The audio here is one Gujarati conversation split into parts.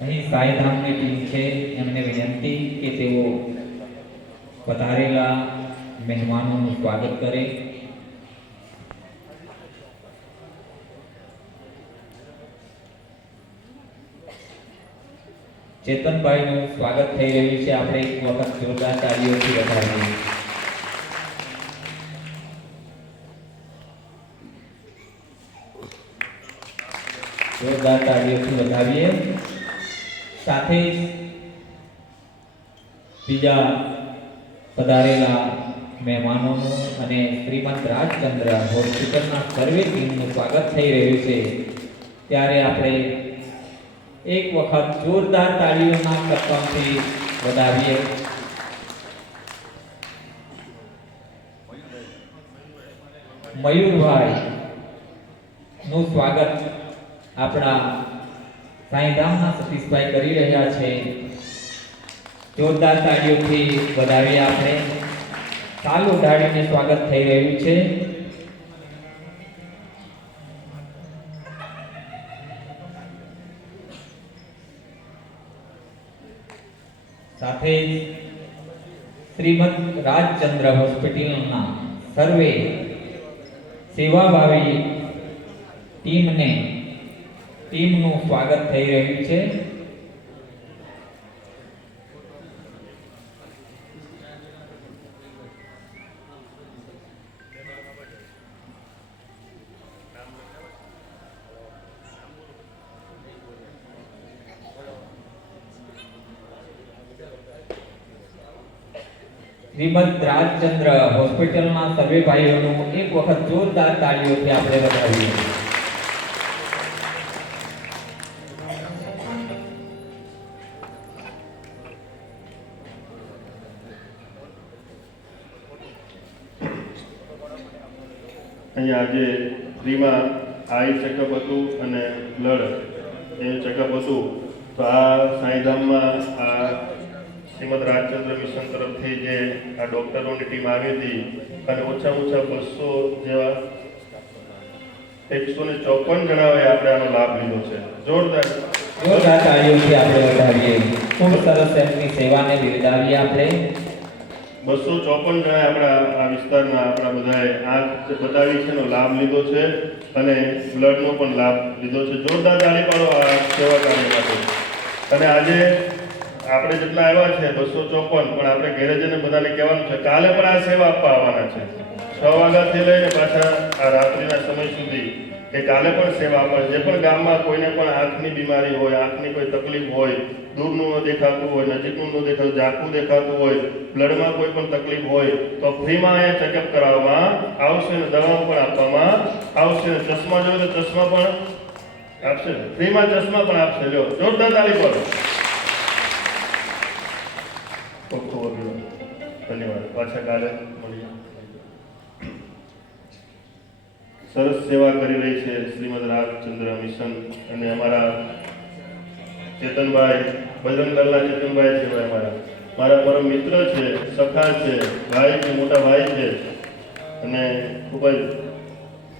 અહીં સાઈધામની ટીમ છે, એમને વિનંતી કે તેઓ પધારેલા મહેમાનોનું સ્વાગત કરે. ચેતનભાઈનું સ્વાગત થઈ રહ્યું છે. આપણે એક વખત જોરદાર તાળીઓથી વધાવીએ. જોરદાર તાળીઓથી વધાવીએ. સાથે જ બીજા પધારેલા મહેમાનોનું અને શ્રીમંત રાજચંદ્ર હોસ્પિટલના સર્વે ટીમનું સ્વાગત થઈ રહ્યું છે. ત્યારે આપણે એક વખત જોરદાર તાળીઓના કદમથી વધાવીએ. મયુરભાઈ નું સ્વાગત આપણા સાઈધામના સતીશભાઈ કરી રહ્યા છે. જોરદાર તાળીઓથી વધાવીએ. આપણે તાલ ઉડાડીને સ્વાગત થઈ રહ્યું છે. સાથે જ શ્રીમંત રાજચંદ્ર હોસ્પિટલના સર્વે સેવાભાવી ટીમનું સ્વાગત થઈ રહ્યું છે. શ્રીમંત રાજચંદ્ર હોસ્પિટલના સર્વે ભાઈઓનું એક વખત જોરદાર તાળીઓથી આપણે વધાવીએ. અહીંયા આજે ફ્રીમાં આઈ ચેકઅપ હતું અને બ્લડ એનું ચેકઅપ હતું. તો આ સાંઈધામમાં આ શ્રીમદ રાજચંદ્ર મિશન તરફથી જે આ ડૉક્ટરોની ટીમ આવી હતી અને ઓછામાં ઓછા 200 જેવા 154 જણાએ આપણે આનો લાભ લીધો છે. જોરદાર તાળીઓથી આપણે વધાવીએ. ખૂબ સરસ એમની સેવાને બિરદાવીએ. આપણે 254 જણાએ આપણા આ વિસ્તારના આપણા બધાએ આંખ બતાવી છે એનો લાભ લીધો છે અને બ્લડનો પણ લાભ લીધો છે. જોરદાર તાળી પાડો આ સેવા કાર્ય માટે. અને આજે આપણે જેટલા આવ્યા છે 254, પણ આપણે ઘરે જઈને બધાને કહેવાનું છે કાલે પણ આ સેવા આપવા આવવાના છે. 6 વાગ્યાથી લઈને પાછા આ રાત્રિના સમય સુધી કે કાલે પણ સેવા આપવા. જે પણ ગામમાં કોઈને પણ આંખની બીમારી હોય, આંખની કોઈ તકલીફ હોય, દૂરનું ન દેખાતું હોય, નજીકનું ન દેખાતું, ઝાંખું દેખાતું હોય, બ્લડમાં કોઈ પણ તકલીફ હોય તો ફ્રીમાં અહીંયા ચેકઅપ કરાવવામાં આવશે અને દવાઓ પણ આપવામાં આવશે. ચશ્મા જોઈએ તો ચશ્મા પણ આપશે. ફ્રીમાં ચશ્મા પણ આપશે. લ્યો જોરદાર તાળી પાડો. ખૂબ ખૂબ ધન્યવાદ. પાછા કાલે મળીએ. સરસ સેવા કરી રહી છે શ્રીમદ રાજચંદ્ર મિશન. અને અમારા ચેતનભાઈ, બજરંગદળના ચેતનભાઈ છે, મારા પરમ મિત્ર છે, સખા છે, ભાઈ છે, મોટા ભાઈ છે અને ખૂબ જ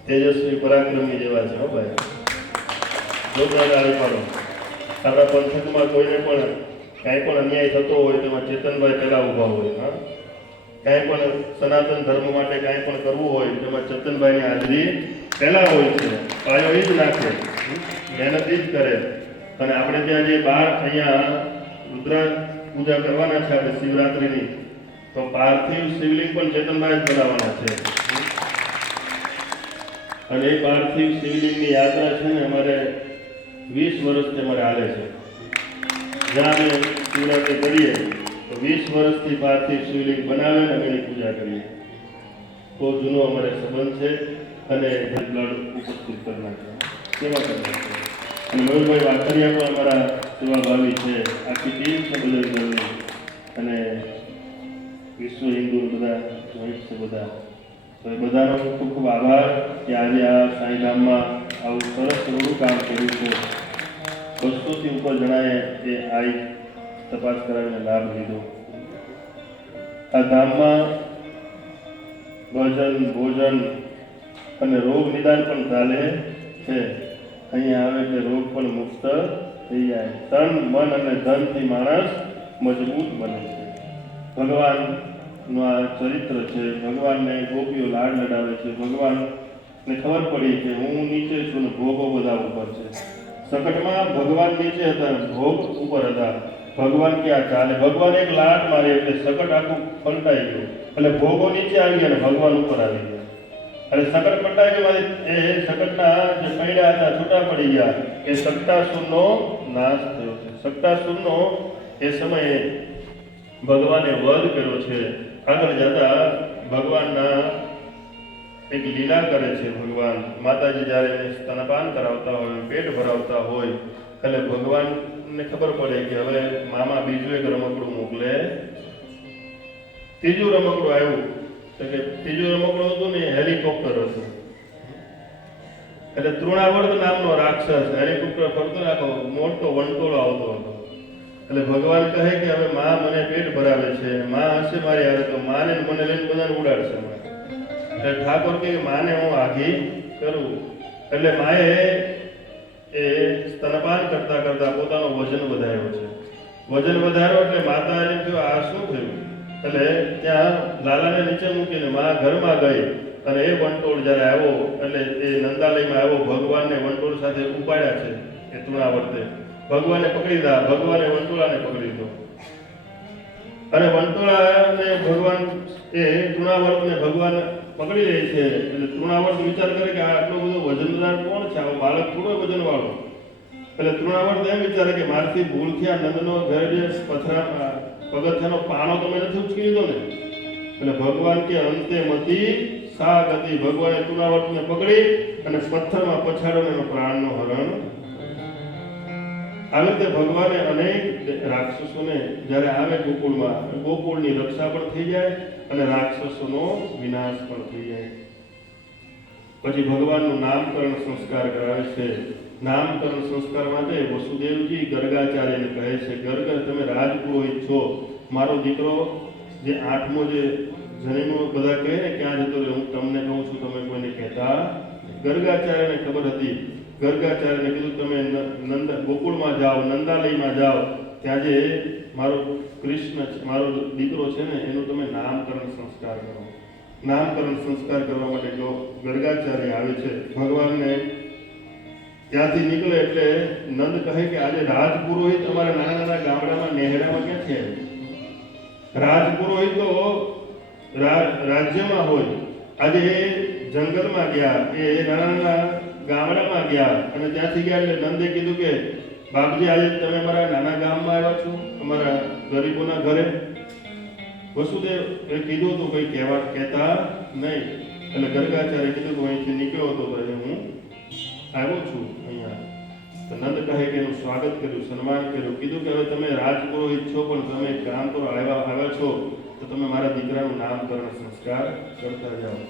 તેજસ્વી પરાક્રમી જેવા છે. હો ભાઈ, જોરદાર તાળી પાડો. આપણા પંથકમાં કોઈને પણ કાંઈ પણ અન્યાય થતો હોય તેમાં ચેતનભાઈ પહેલા ઊભા હોય. હા, કાંઈ પણ સનાતન ધર્મ માટે કાંઈ પણ કરવું હોય તેમાં ચેતનભાઈની હાજરી પહેલા હોય છે. પાયો એ જ નાખે, મહેનત એ જ કરે. અને આપણે ત્યાં જે બહાર અહીંયા રુદ્રાક્ષ પૂજા કરવાના છે આપણે શિવરાત્રિની, તો પાર્થિવ શિવલિંગ પણ ચેતનભાઈ જ બનાવવાના છે. અને એ પાર્થિવ શિવલિંગની યાત્રા છે ને અમારે 20 વર્ષથી અમારે હાલે છે. જ્યાં અમે શિવરાત્રિ કરીએ તો 20 વર્ષથી પાર્થિવ શિવલિંગ બનાવે ને અમે એની પૂજા કરીએ. બહુ જૂનો અમારે સંબંધ છે અને બ્લડ ઉપસ્થિત કરનાર સેવા કરનાર છે. અને મયુરભાઈ વાખરિયા પણ અમારા સેવાભાવી છે. આખી ટીમ છે બજરંગદળની અને વિશ્વ હિન્દુ બધા જોઈન્ટ છે બધા. તો એ બધાનો ખૂબ ખૂબ આભાર કે આજે આ સાંઈધામમાં આવું સરસ રોડું કામ કર્યું છે. 200થી ઉપર જણાએ એ આઈ તપાસ કરાવીને લાભ લીધો. આ ધામમાં ભજન, ભોજન અને રોગ નિદાન પણ ચાલે છે. અહીંયા આવે એટલે રોગ પણ મુક્ત થઈ જાય. તન, મન અને ધનથી માણસ મજબૂત બને છે. ભગવાનનું આ ચરિત્ર છે. ભગવાનને ગોપીઓ લાડ લડાવે છે. ભગવાનને ખબર પડી કે હું નીચે છું ને ભોગો બધા ઉપર છે. સંકટમાં ભગવાન નીચે હતા, ભોગ ઉપર હતા. ભગવાન ક્યાં ચાલે? ભગવાન એક લાટ મારી એટલે સંકટ આખું પલટાઈ ગયું. એટલે ભોગો નીચે આવી ગયા ને ભગવાન ઉપર આવી ગયા. અને સંકટ પલટાઈ ગયું. એ સંકટના જે પૈડા હતા છૂટા પડી ગયા. એ સક્તાસુરનો નાશ થયો છે. સક્તાસુરનો એ સમયે ભગવાને વધ કર્યો છે. આગળ જતા ભગવાનના એક લીલા કરે છે. ભગવાન માતાજી જ્યારે એને સ્તનપાન કરાવતા હોય, પેટ ભરાવતા હોય, એટલે ભગવાનને ખબર પડે કે હવે મામા બીજું એક રમકડું મોકલે. ત્રીજું રમકડું આવ્યું તો કે ત્રીજું રમકડું હતું ને હેલિકોપ્ટર હતું. એટલે તૃણાવર્ત નામનો રાક્ષસ હેલિકોપ્ટર ફરતો આખો મોટો વંટોળો આવતો હતો. એટલે ભગવાન કહે કે હવે માં મને પેટ ભરાવે છે, માં હશે મારી હારે તો માને મને લઈને બધાને ઉડાડશે. એટલે ઠાકોર કે માને હું આઘી કરું. એટલે માએ એ સ્તનપાન કરતા કરતા પોતાનો વજન વધાર્યો છે. વજન વધાર્યો એટલે માતા એને કહ્યું આ શું થયું? એટલે ત્યાં લાલાને નીચે મૂકીને માં ઘરમાં ગઈ અને એ વંટોળ જ્યારે આવ્યો એટલે એ નંદાલયમાં આવ્યો. ભગવાનને વંટોળ સાથે ઉપાડ્યા છે એ તૃણાવર્તે. ભગવાને પકડી લીધા. ભગવાને વંટોળાને પકડી લીધો અને વંટોળાને ભગવાન એ તૃણાવર્તને ભગવાન પકડી રહી છે. એટલે તૃણાવર્ત વિચાર કરે કે આ આટલો બધો વજનદાર કોણ છે? આવો બાળક થોડો વજન વાળો. એટલે તૃણાવર્ત એમ વિચારે કે મારથી ભૂલથી આ નંદનો ઘર જે પગથિયાનો પાનો તમે નથી ઉચકી લીધો ને. એટલે ભગવાન કે અંતે મતી સા ગતિ. ભગવાને તૃણાવર્તને પકડી અને પથ્થરમાં પછાડ્યો એનો પ્રાણનો હરણ. આવી રીતે ભગવાને અનેક રાક્ષસોને જ્યારે આવે ગોકુળમાં, ગોકુળની રક્ષા પણ થઈ જાય અને રાક્ષસોનો વિનાશ પણ થઈ જાય. પછી ભગવાનનું નામકરણ સંસ્કાર કરાવે છે. નામકરણ સંસ્કાર માટે વસુદેવજી ગર્ગાચાર્યને કહે છે, ગર્ગ તમે રાજપુરોહિત છો, મારો દીકરો જે 8મો જે જન્મ બધા કહે ને ક્યાં જતો રહે, હું તમને કહું છું તમે કોઈને કહેતા. ગર્ગાચાર્યને ખબર હતી. ગર્ગાચાર્યને કીધું તમે ગોકુળમાં જાઓ, નંદાલયમાં જાઓ, ત્યાં જે મારો કૃષ્ણ મારો દીકરો છે ને એનું તમે નામકરણ સંસ્કાર કરો. નામકરણ સંસ્કાર કરવા માટે જો ગર્ગાચાર્ય આવે છે. ભગવાનને ત્યાંથી નીકળે એટલે નંદ કહે કે આજે રાજપુરોહિત અમારા નાના નાના ગામડામાં નેહડામાં ક્યાંથી આવે? રાજપુરોહિત તો રાજ્યમાં હોય. આજે એ જંગલમાં ગયા, એ નાના નાના ગામડામાં ગયા અને ત્યાંથી ગયા એટલે નંદે કીધું કે બાપજી આજે તમે મારા નાના ગામમાં આવ્યા છો, અમારા ગરીબોના ઘરે. વસુદેવ એ કીધું હતું કંઈ કહેતા નહીં. એટલે ગર્ગાચાર્ય કીધું કે અહીંથી નીકળ્યો હતો તો હું આવ્યો છું અહીંયા. તો નંદ કહે કે એનું સ્વાગત કર્યું, સન્માન કર્યું. કીધું કે હવે તમે રાજપુરોહિત છો પણ તમે એક કામ કરો, આવ્યા છો તો તમે મારા દીકરાનું નામકરણ સંસ્કાર કરતા જાઓ.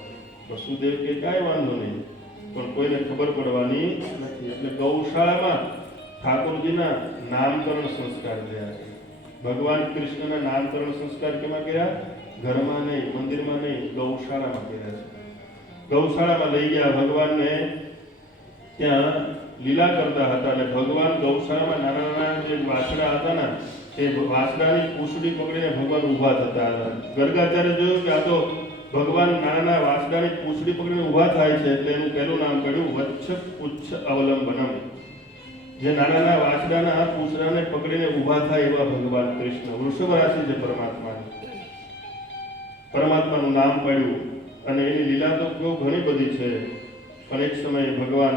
વસુદેવ કે કાંઈ વાંધો નહીં, પણ કોઈને ખબર પડવાની નથી. એટલે ગૌશાળામાં ઠાકોરજીના નામકરણ સંસ્કાર થયા છે. ભગવાન કૃષ્ણના નામકરણ સંસ્કાર કેમાં કર્યા? ઘરમાં નહીં, મંદિરમાં નહીં, ગૌશાળામાં કર્યા છે. ગૌશાળામાં લઈ ગયા. ભગવાનને ત્યાં લીલા કરતા હતા અને ભગવાન ગૌશાળામાં નાના નાના જે વાછડા હતા ને એ વાછડાની પૂંછડી પકડીને ભગવાન ઊભા થતા હતા. ગર્ગાચાર્ય જોયું કે આ તો ભગવાન નાના વાછડાની પૂંછડી પકડીને ઊભા થાય છે એટલે એનું પહેલું નામ પડ્યું વચ્છ પુચ્છ અવલંબનમ. જે નાના વાછડાના પૂંછડાને પકડીને ઊભા થાય એવા ભગવાન કૃષ્ણ. વૃષભ રાશિ છે પરમાત્માનું નામ પડ્યું અને એની લીલા તો બહુ ઘણી બધી છે. પણ એક સમયે ભગવાન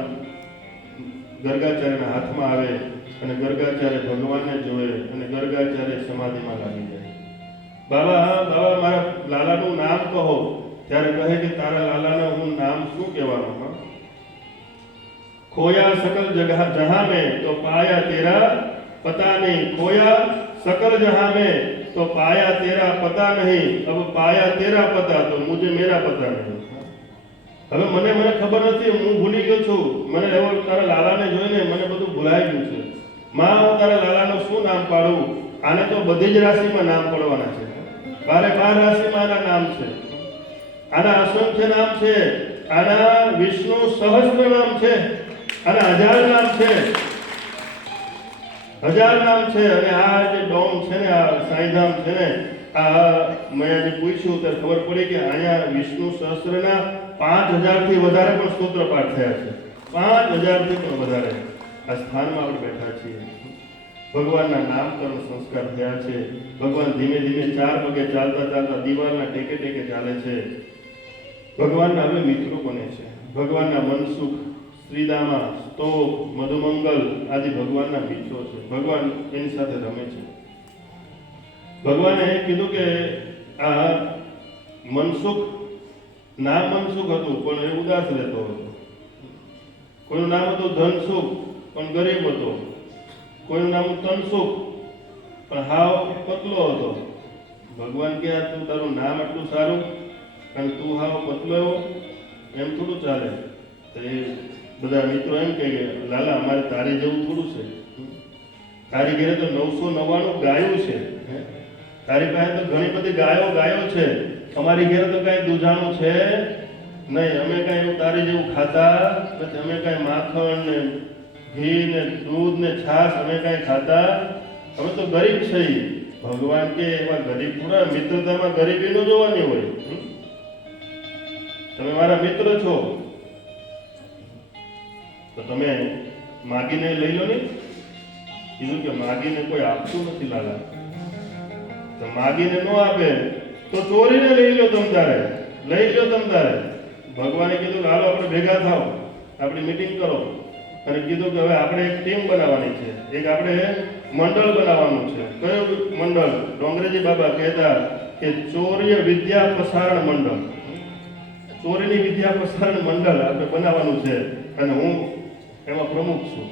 ગર્ગાચાર્યના હાથમાં આવે અને ગર્ગાચાર્ય ભગવાનને જોવે અને ગર્ગાચાર્ય સમાધિમાં લાગી જાય. બાબા બાબા મારા લાલાનું નામ કહો. ત્યારે કહે કે તારા લાલાના હું નામ શું કહેવાનું? खोया सकल जगह जहां में तो पाया तेरा पता नहीं, खोया सकल जहां में तो पाया तेरा पता नहीं, अब पाया तेरा पता तो मुझे मेरा पता नहीं. હવે મને ખબર નથી, હું ભૂલી ગયો છું. મને એવો તારા લાલાને જોઈને મને બધું ભૂલાઈ ગયું છે. માં હું તારા લાલાનું શું નામ પાડું? આને તો બધી જ રાશિમાં નામ પડવાના છે. 12 રાશિમાં આના નામ છે. આના અસંખ્ય નામ છે. આના વિષ્ણુ સહસ્ત્ર નામ છે. અને 1000 નામ છે, 1000 નામ છે. અને આ જે ડોમ છે ને, આ સાંઈધામ છે ને, આ મેં આજે પૂછ્યું ત્યારે ખબર પડી કે અહીંયા વિષ્ણુ સહસ્ત્રના 5000 થી વધારે પણ સ્તોત્ર પાઠ થયા છે. 5000 થી પણ વધારે આ સ્થાનમાં આપણે બેઠા છીએ. ભગવાનના નામકરણ સંસ્કાર થયા છે. ભગવાન ધીમે ધીમે 4 પગે ચાલતા ચાલતા દિવાલના ટેકે ટેકે ચાલે છે. ભગવાનના હવે મિત્રો બને છે. ભગવાનના મનસુખ, શ્રીદામા, સ્તોક, મધુમંગલ આદિ ભગવાનના મિત્રો છે. ભગવાન એની સાથે રમે છે. ભગવાને કીધું કે આ મનસુખ નામ મનસુખ હતું પણ એ ઉદાસ રહેતો હતો. કોઈનું નામ હતું ધનસુખ પણ ગરીબ હતો. કોઈનું નામ તનસુખ પણ હાવ પતલો હતો. ભગવાન કે આ તું તારું નામ આટલું સારું અને તું હાવ પતલો એવો, એમ થોડું ચાલે. તો એ બધા મિત્રો એમ કહે કે લાલા અમારે તારી જેવું થોડું છે. તારી ઘરે તો 999 ગાયો છે. તારી પાસે તો ઘણી બધી ગાયો છે. અમારી ઘરે તો કાંઈ દૂધાણું છે નહીં. અમે કાંઈ એવું તારી જેવું ખાતા નથી. અમે કાંઈ માખણ ને ઘી ને દૂધ ને છાશ અમે કાંઈ ખાતા. અમે તો ગરીબ છીએ. ભગવાન કે એવા ગરીબ થોડા, મિત્રતામાં ગરીબી ન જોવાની હોય. તમે મારા મિત્ર છો તો તમે માગીને લઈ લો ને. કીધું કે માગીને કોઈ આપતું નથી લાલા. તો માગીને ન આપે તો ચોરીને લઈ લો તમ તારે, લઈ લો તમ તારે. ભગવાને કીધું હાલો આપણે ભેગા થાવ, આપણી મીટિંગ કરો. અને કીધું કે હવે આપણે એક ટીમ બનાવવાની છે, એક આપણે મંડળ બનાવવાનું છે. કયું મંડળ? ડોંગરેજી બાબા કહેતા કે ચોર્ય વિદ્યા પ્રસારણ મંડળ. ચોરીની વિદ્યા પ્રસારણ મંડળ આપણે બનાવવાનું છે અને હું એમાં પ્રમુખ છું.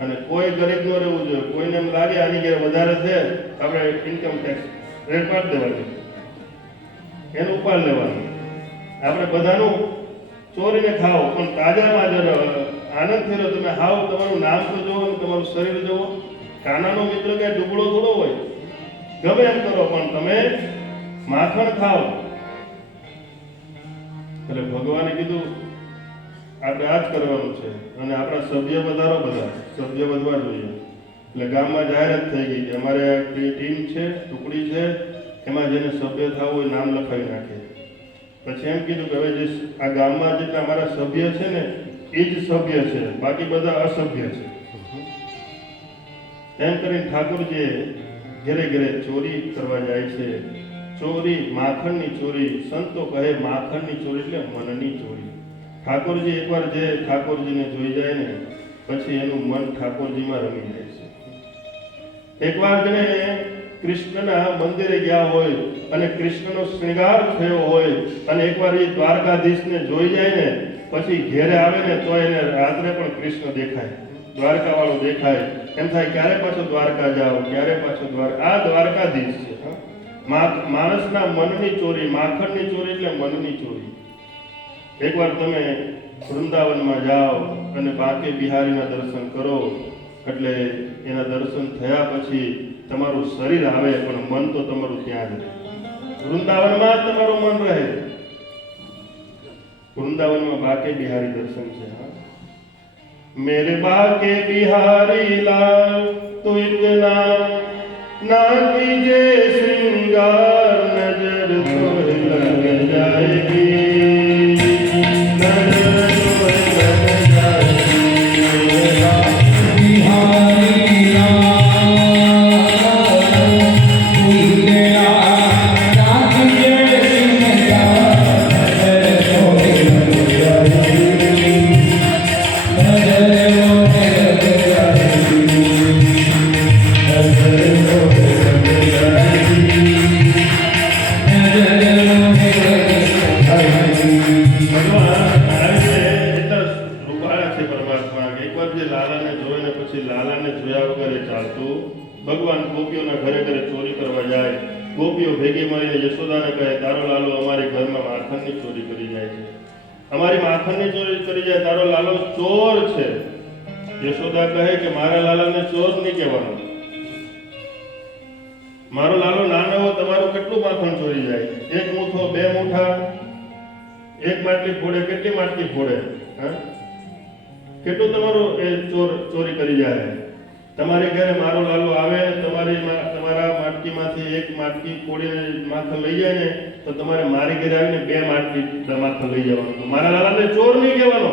અને કોઈ ગરીબ ન રહેવું જોઈએ. કોઈને એમ લાગે આની ઘેર વધારે છે આપણે ઇન્કમ ટેક્સ રેટ પાડી દેવાની, એનું ઉપાડ લેવાનું. આપણે બધાનું ચોરીને ખાઓ પણ તાજામાં જ આનંદ થયેલો. તમે હાવ તમારું નામ તો જોવો ને તમારું શરીર જોવો. કાનાનો મિત્ર કે ડુબળો થોડો હોય, ગમે એમ કરો પણ તમે માખણ ખાઓ. એટલે ભગવાને કીધું આપણે આ જ કરવાનું છે. અને આપણા સભ્ય વધારો, બધા સભ્ય વધવા જોઈએ. એટલે ગામમાં જાહેરાત થઈ ગઈ કે અમારે આ ટીમ છે, ટુકડી છે, એમાં જેને સભ્ય થવું હોય નામ લખાવી નાખે. પછી એમ કીધું કે હવે જે આ ગામમાં જેટલા અમારા સભ્ય છે ને એ જ સભ્ય છે, બાકી બધા અસભ્ય છે. એમ કરીને ઠાકોરજીએ ઘરે ઘરે ચોરી કરવા જાય છે. ચોરી, માખણની ચોરી. સંતો કહે માખણની ચોરી એટલે મનની ચોરી. ઠાકોરજી એકવાર જે ઠાકોરજીને જોઈ જાય ને પછી એનું મન ઠાકોરજીમાં રમી જાય છે. એકવાર જેને કૃષ્ણના મંદિરે ગયા હોય અને કૃષ્ણનો શૃંગાર થયો હોય અને એકવાર એ દ્વારકાધીશને જોઈ જાય ને પછી ઘેરે આવે ને તો એને રાત્રે પણ કૃષ્ણ દેખાય, દ્વારકા વાળો દેખાય. એમ થાય ક્યારે પાછો દ્વારકા જાઓ, ક્યારે પાછો દ્વારકા. આ દ્વારકાધીશ છે. માણસના મનની ચોરી, માખણની ચોરી એટલે મનની ચોરી. એકવાર તમે વૃંદાવનમાં જાઓ અને બાંકે બિહારીના દર્શન કરો એટલે એના દર્શન થયા પછી તમારું શરીર આવે પણ મન તો તમારું ત્યાં જ રહે. વૃંદાવનમાં જ તમારું મન રહે. વૃંદાવનમાં બાંકે બિહારી દર્શન છે. મેરે બાંકે બિહારી લાલ તો ઇतना ના કીજે શ્રृंगार नजर तो लग जाएगी, नजर तो लग जाएगी। बिहारी ભગવાન ગોપીઓના ઘરે ઘરે ચોરી કરવા જાય. ગોપીઓ ભેગી મળીને યશોદાને કહે તારો લાલો અમારી ઘરમાં માખણની ચોરી કરી જાય છે, અમારી માખણની ચોરી કરી જાય, તારો લાલો ચોર છે. યશોદા કહે કે મારા લાલાને ચોર નહીં કહેવાનો, મારો લાલો નાનો હોય તમારું કેટલું માખણ ચોરી જાય? એક મૂઠો, બે મૂઠા, એક માટલી ફોડે, કેટલી માટલી ફોડે? કેટલું તમારો એ ચોરી કરી જાય. તમારી ઘરે મારો લાલો આવે, તમારા માટકીમાંથી એક માટકી ફોડીને માખણ લઈ જાય ને તો તમારે મારી ઘરે આવીને 2 માટકી માખણ લઈ જવાનું. મારા લાલાને ચોર નહીં કહેવાનો.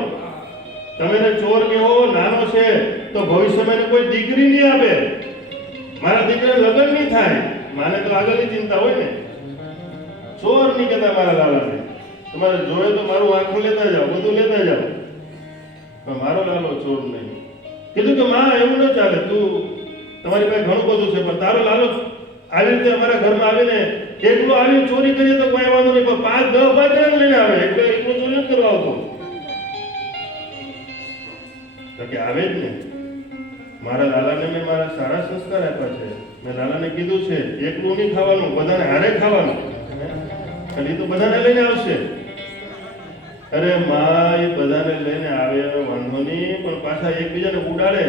તમે એને ચોર કહેવો, નાનો છે તો ભવિષ્યમાં એને કોઈ દીકરી નહીં આપે, મારા દીકરાને લગ્ન નહીં થાય, માને તો આગળની ચિંતા હોય ને. ચોર નહીં કહેતા મારા લાલાને. તમારે જોયે તો મારું આખું લેતા જાઓ, બધું લેતા જાઓ, પણ મારો લાલો ચોર નહીં. કીધું કે માં એવું ન ચાલે, તું તમારી પાસે ઘણું બધું છે પણ તારો લાલો આવી રીતે અમારા ઘરમાં આવીને એકલો આવી ચોરી કરીએ તો કોઈ વાંધો નહીં, પણ 5, 10 બાજરાને લઈને આવે, એકલો ચોરી ન કરવા આવતો. તો કે આવે જ ને. મારા લાલાને મેં મારા સારા સંસ્કાર આપ્યા છે. મેં લાલાને કીધું છે એકલું નહીં ખાવાનું, બધાને હારે ખાવાનું, એટલે એ તો બધાને લઈને આવશે. અરે માં એ બધાને લઈને આવે વાંધો નહીં, પણ પાછા એકબીજાને ઉડાડે,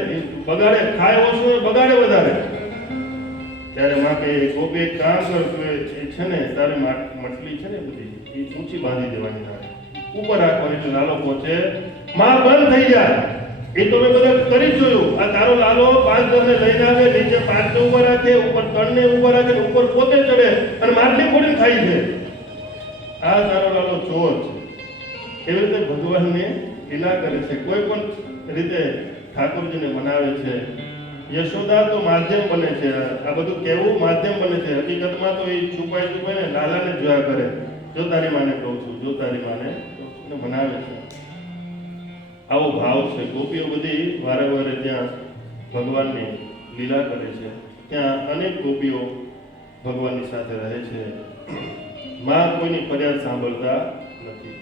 બગાડે, ખાય ઓછું બગાડે વધારે. ત્યારે માં કહે ગોપી એક કામ કર, એ છે ને તારે મટલી છે ને બધી એ ઊંચી બાંધી દેવાની, તારે ઉપર રાખવાની, એટલે લાલો પહોંચે. માં બંધ થઈ જાય. એ તો મેં બધા કરી જોયું. આ તારો લાલો 5 જણને લઈને આવે, નીચે 5 ને ઉભા રાખે, ઉપર 3 ને ઉભા રાખે, ઉપર પોતે ચડે અને માટલી ફોડીને ખાઈ છે. આ તારો લાલો ચોર છે. એવી રીતે ભગવાનને લીલા કરે છે, કોઈ પણ રીતે ઠાકોરજીને મનાવે છે. યશોદા તો માધ્યમ બને છે, આ બધું કેવું માધ્યમ બને છે. હકીકતમાં તો એ છુપાઈને લાલાને જોયા કરે, જો તારી માને કહું છું, જો તારી માને મનાવે છે. આવો ભાવ છે. ગોપીઓ બધી વારે વારે ત્યાં ભગવાનની લીલા કરે છે. ત્યાં અનેક ગોપીઓ ભગવાનની સાથે રહે છે. માં કોઈની ફરિયાદ સાંભળતા નથી.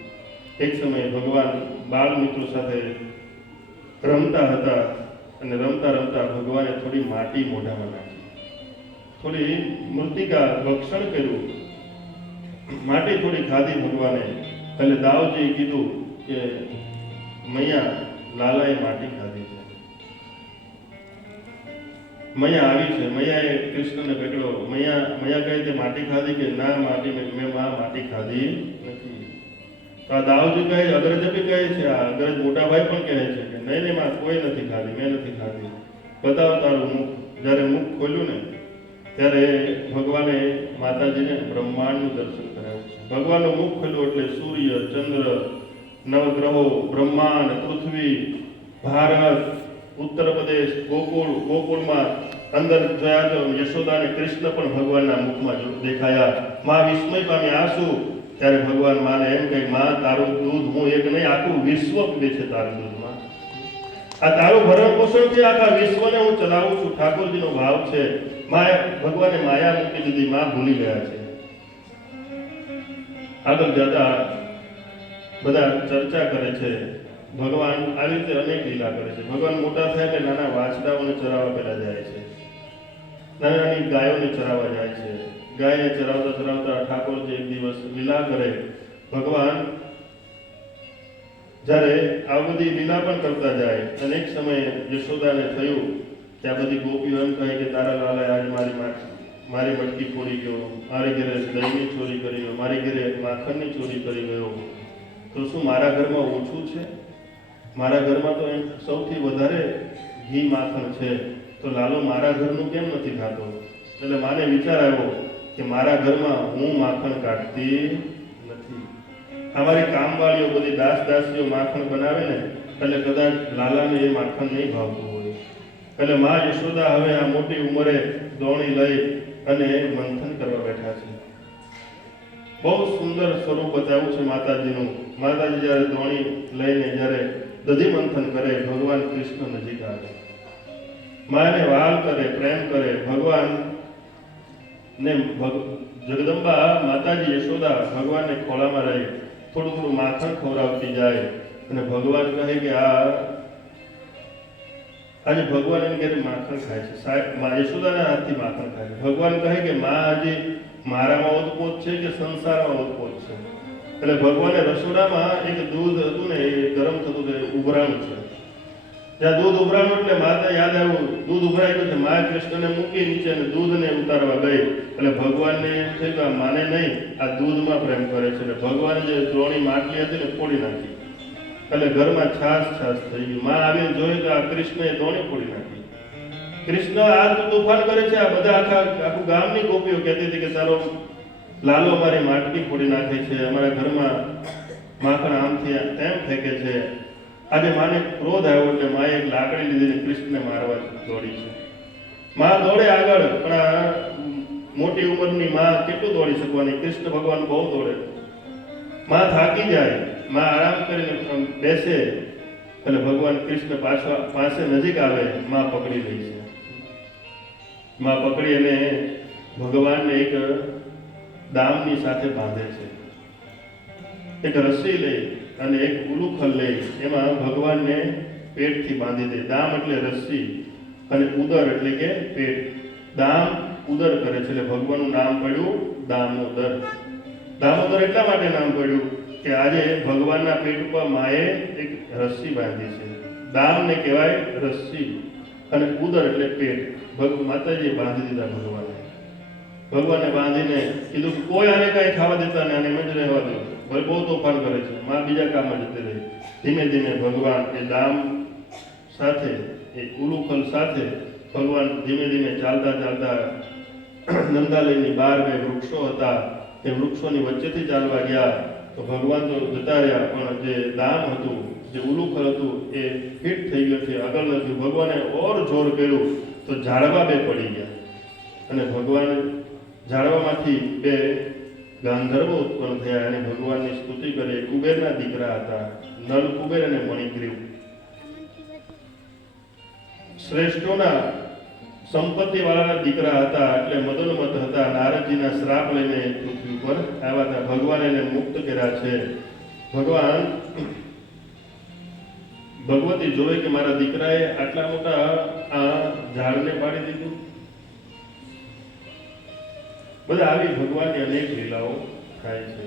એક સમયે ભગવાન બાળ મિત્રો સાથે રમતા હતા અને રમતા રમતા ભગવાને થોડી માટી મોઢામાં નાખી, થોડી મૃતિકા ભક્ષણ કર્યું, માટી થોડી ખાધી ભગવાને. એટલે દાવજીએ કીધું કે મૈયા લાલાએ માટી ખાધી છે, મૈયા આવી છે. મૈયાએ કૃષ્ણને પકડ્યો. મૈયા કહે તે માટી ખાધી કે ના, મેં માટી ખાધી નથી. તો આ દાવજી કહે, અગ્રજ બી કહે છે, આ અગ્રજ મોટા ભાઈ પણ કહે છે કે નહીં માં કોઈ નથી ખાધી, મેં નથી ખાધી. બતાવો તારું મુખ. જ્યારે મુખ ખોલ્યું ને ત્યારે ભગવાને માતાજીને બ્રહ્માંડનું દર્શન કરાવ્યું છે. ભગવાનનું મુખ ખોલ્યું એટલે સૂર્ય, ચંદ્ર, નવગ્રહો, બ્રહ્માંડ, પૃથ્વી, ભારત, ઉત્તર પ્રદેશ, ગોકુળમાં અંદર જોયા તો યશોદા અને કૃષ્ણ પણ ભગવાનના મુખમાં દેખાયા. માં વિસ્મય પામી. આ શું? ત્યારે ભગવાન માને એમ કહે, માં તારું દૂધ હું એક નહીં આખું વિશ્વ પીવે છે. તારું દૂધમાં આ તારું ભરણ પોષણ છે, આખા વિશ્વને હું ચલાવું છું. ઠાકોરજીનો ભાવ છે. ભગવાને માયા મૂકી દીધી, માં ભૂલી ગયા છે. આગળ જતા બધા ચર્ચા કરે છે. ભગવાન આવી રીતે અનેક લીલા કરે છે. ભગવાન મોટા થાય એટલે નાના વાછડાઓને ચરાવવા પહેલા જાય છે, નાની નાની ગાયોને ચરાવવા જાય છે. ગાયને ચરાવતા ચરાવતા ઠાકોરજી એક દિવસ લીલા કરે. ભગવાન જ્યારે આ બધી લીલા પણ કરતા જાય, અનેક સમયે યશોદાને થયું કે આ બધી ગોપીઓ એમ કહે કે તારા લાલાએ આજે મારી મટકી ફોડી ગયો, મારી ઘરે દહીંની ચોરી કરી ગયો, મારી ઘરે માખણની ચોરી કરી ગયો, તો શું મારા ઘરમાં ઓછું છે? મારા ઘરમાં તો એમ સૌથી વધારે ઘી માખણ છે, તો લાલો મારા ઘરનું કેમ નથી ખાતો? એટલે માને વિચાર આવ્યો કે મારા ઘરમાં હું માખણ કાઢતી નથી. અમારી કામવાળીઓ બધી દાસીઓ માખણ બનાવે ને એટલે કદાચ લાલાને એ માખણ નહીં ભાવતું હોય. એટલે માં યશોદા હવે આ મોટી ઉંમરે દોણી લઈ અને મંથન કરવા બેઠા છે. બહુ સુંદર સ્વરૂપ બતાવ્યું છે માતાજીનું. માતાજી જ્યારે દોણી લઈને જ્યારે દધી મંથન કરે, ભગવાન કૃષ્ણ નજીક આવે, માને વાલ કરે, પ્રેમ કરે. ભગવાન ને જગદંબા માતાજી યશોદા ભગવાનને ખોળામાં રહી થોડું થોડું માખણ ખવડાવતી જાય અને ભગવાન કહે કે આજે ભગવાન એની ઘરે માખણ ખાય છે, યશોદાના હાથથી માખણ ખાય છે. ભગવાન કહે કે માં હજી મારામાં ઓતપોત છે કે સંસારમાં ઓતપોત છે? એટલે ભગવાને રસોડામાં એક દૂધ હતું ને એ ગરમ થતું હતું, ઉભરાણું છે. જ્યાં દૂધ ઉભરાણું એટલે માતા યાદ આવ્યું, દૂધ ઉભરાયું છે. મા કૃષ્ણને મૂકી નીચે અને દૂધને ઉતારવા ગઈ. એટલે ભગવાનને એમ છે કે આ માને નહીં, આ દૂધમાં પ્રેમ કરે છે. એટલે ભગવાને જે દ્રોણી માટલી હતી ને ફોડી નાખી એટલે ઘરમાં છાસ થઈ ગયું. માં આવીને જોયું તો આ કૃષ્ણએ દોણી ફોડી નાખી. કૃષ્ણ આ તો તોફાન કરે છે. આ બધા આખું ગામની ગોપીઓ કહેતી હતી કે તારો લાલો અમારી માટકી ફોડી નાખે છે, અમારા ઘરમાં માખણ આમથી તેમ ફેંકે છે. આજે માને ક્રોધ આવ્યો એટલે માએ એક લાકડી લીધીને કૃષ્ણને મારવા દોડી છે. માં દોડે આગળ, પણ આ મોટી ઉંમરની માં કેટલું દોડી શકવાની? કૃષ્ણ ભગવાન બહુ દોડે. માં થાકી જાય, માં આરામ કરીને બેસે એટલે ભગવાન કૃષ્ણ પાસે નજીક આવે, માં પકડી લે છે. માં પકડી અને ભગવાનને એક દામની સાથે બાંધે છે. એક રસ્સી લઈ અને એક ઉલુખલ લઈ એમાં ભગવાનને પેટથી બાંધી દે. દામ એટલે રસ્સી અને ઉદર એટલે કે પેટ. દામ ઉદર કરે છે એટલે ભગવાનનું નામ પડ્યું દામોદર. દામોદર એટલા માટે નામ પડ્યું કે આજે ભગવાનના પેટ ઉપર માએ એક રસ્સી બાંધી છે. દામને કહેવાય રસ્સી અને ઉદર એટલે પેટ. માતાજીએ બાંધી દીધા ભગવાનને. ભગવાનને બાંધીને કીધું કે કોઈ આને કાંઈ ખાવા દેતા ને આને એમ જ રહેવા દો, ભલે બહુ તોફાન કરે છે. માં બીજા કામમાં જતી રહી. ધીમે ધીમે ભગવાન એ દામ સાથે એ ઉલુખલ સાથે ભગવાન ધીમે ધીમે ચાલતા નંદાલયની બહાર બે વૃક્ષો હતા, તે વૃક્ષોની વચ્ચેથી ચાલવા ગયા તો ભગવાન તો જતા રહ્યા, પણ જે દામ હતું, જે ઉલુખલ હતું એ ફિટ થઈ ગયું છે, આગળ નથી. ભગવાને ઓર જોર કર્યું તો ઝાડવા બે પડી ગયા અને ભગવાન ઝાડવામાંથી બે ગાંધર્વો ઉત્પન્ન થયા અને ભગવાનની સ્તુતિ કરી. કુબેરના દીકરા હતા, નલ કુબેર અને મણિગ્રીવ. શ્રેષ્ઠોના સંપત્તિ વાળાના દીકરા હતા એટલે મદોન્મત હતા. નારદજીના શ્રાપ લઈને પૃથ્વી ઉપર આવ્યા હતા. ભગવાન એને મુક્ત કર્યા છે. ભગવતી જોવે કે મારા દીકરાએ આટલા મોટા આ ઝાડને પાડી દીધું. બધા આવી ભગવાનની અનેક લીલાઓ થાય છે.